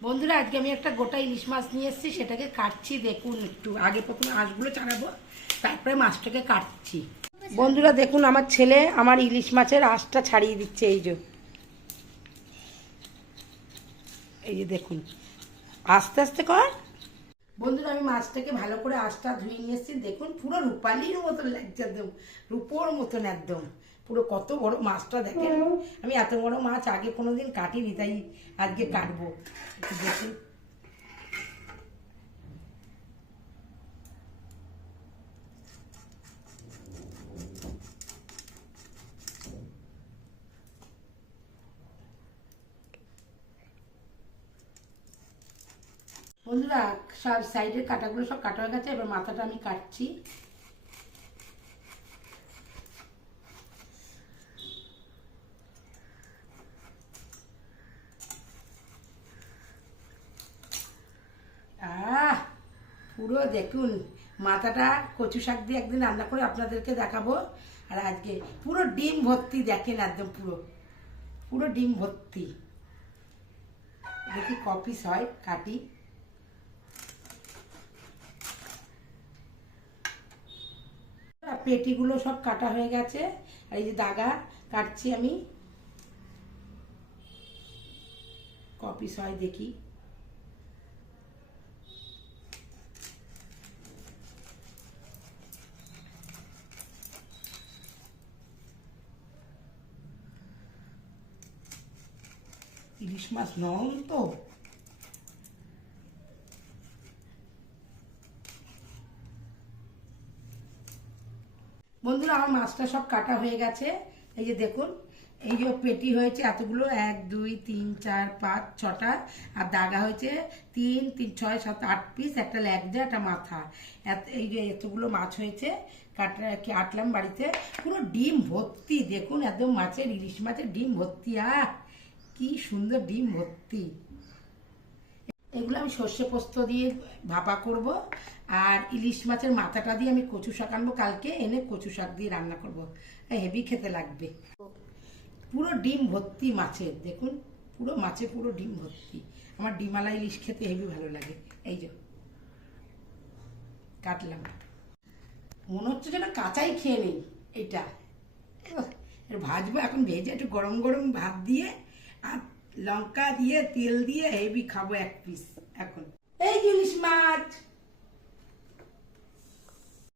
বন্ধুরা, আজকে আমি একটা গোটা ইলিশ মাছ নিয়ে এসেছি, সেটাকে কাটছি, দেখুন একটু। আগে প্রথমে আঁশগুলো ছাড়াবো তারপরে মাছটাকে কাটছি। বন্ধুরা, দেখুন, আমার ছেলে আমার ইলিশ মাছের আঁশটা ছাড়িয়ে দিচ্ছে, এই যে। এই যে, দেখুন। আস্তে আস্তে কর। বন্ধুরা, আমি মাছটাকে ভালো করে আঁশটা ধুয়ে নিয়ে এসেছি, দেখুন, পুরো রূপালির মতন লাগছে একদম, রূপোর মতন একদম। পুরো কত বড় মাছটা দেখেন। আমি এত বড় মাছ আগে কোনোদিন কাটিনি তাই আজকে কাটবো। একটু দেখুন। বন্ধুরা সব সাইডের কাটাগুলো সব কাটা হয়ে গেছে এবার মাথাটা আমি কাটছি আহ পুরো দেখুন, মাথাটা কচু শাক দিয়ে একদিন রান্না করে আপনাদেরকে দেখাবো। আর আজকে পুরো ডিম ভর্তি, দেখেন একদম পুরো। পুরো ডিম ভর্তি। দেখি কপিস হয়, কাটি। পেটিগুলো সব কাটা হয়ে গেছে। আর এই যে দাগা, কাটছি আমি। কপিস হয় দেখি। ইলিশ মাছ নরম তো বন্ধুরা, আমার মাছটা সব কাটা হয়ে গেছে। এই যে দেখুন, এই যে পেটি হয়েছে এতগুলো, এক, দুই, তিন, চার, পাঁচ, ছটা, আর দাগা হয়েছে তিন তিন, ছয়, সাত, আট পিস একটা ল্যাগজা একটা মাথা। এত- এই যে এতগুলো মাছ হয়েছে কাটা কি আটলাম বাড়িতে, পুরো ডিম ভর্তি। দেখুন, একদম মাছের, ইলিশ মাছের ডিম ভর্তি, আহ! কি সুন্দর ডিম ভর্তি। এগুলো আমি সর্ষে পোস্ত দিয়ে ভাপা করব আর ইলিশ মাছের মাথাটা দিয়ে আমি কচু শাক আনব। কালকে এনে কচু শাক দিয়ে রান্না করব। হেভি খেতে লাগবে। পুরো ডিম ভর্তি মাছের, দেখুন, পুরো মাছে পুরো ডিম ভর্তি। আমার ডিমালা ইলিশ খেতে হেভি ভালো লাগে। এই যে, কাটলাম। মনে হচ্ছে যেন কাঁচাই খেয়ে নেই এটা ভাজবো, এখন ভেজে একটু গরম গরম ভাত দিয়ে আর লঙ্কা দিয়ে তেল দিয়ে হেভি খাব এক পিস এখন। এই জিনিস মাছ!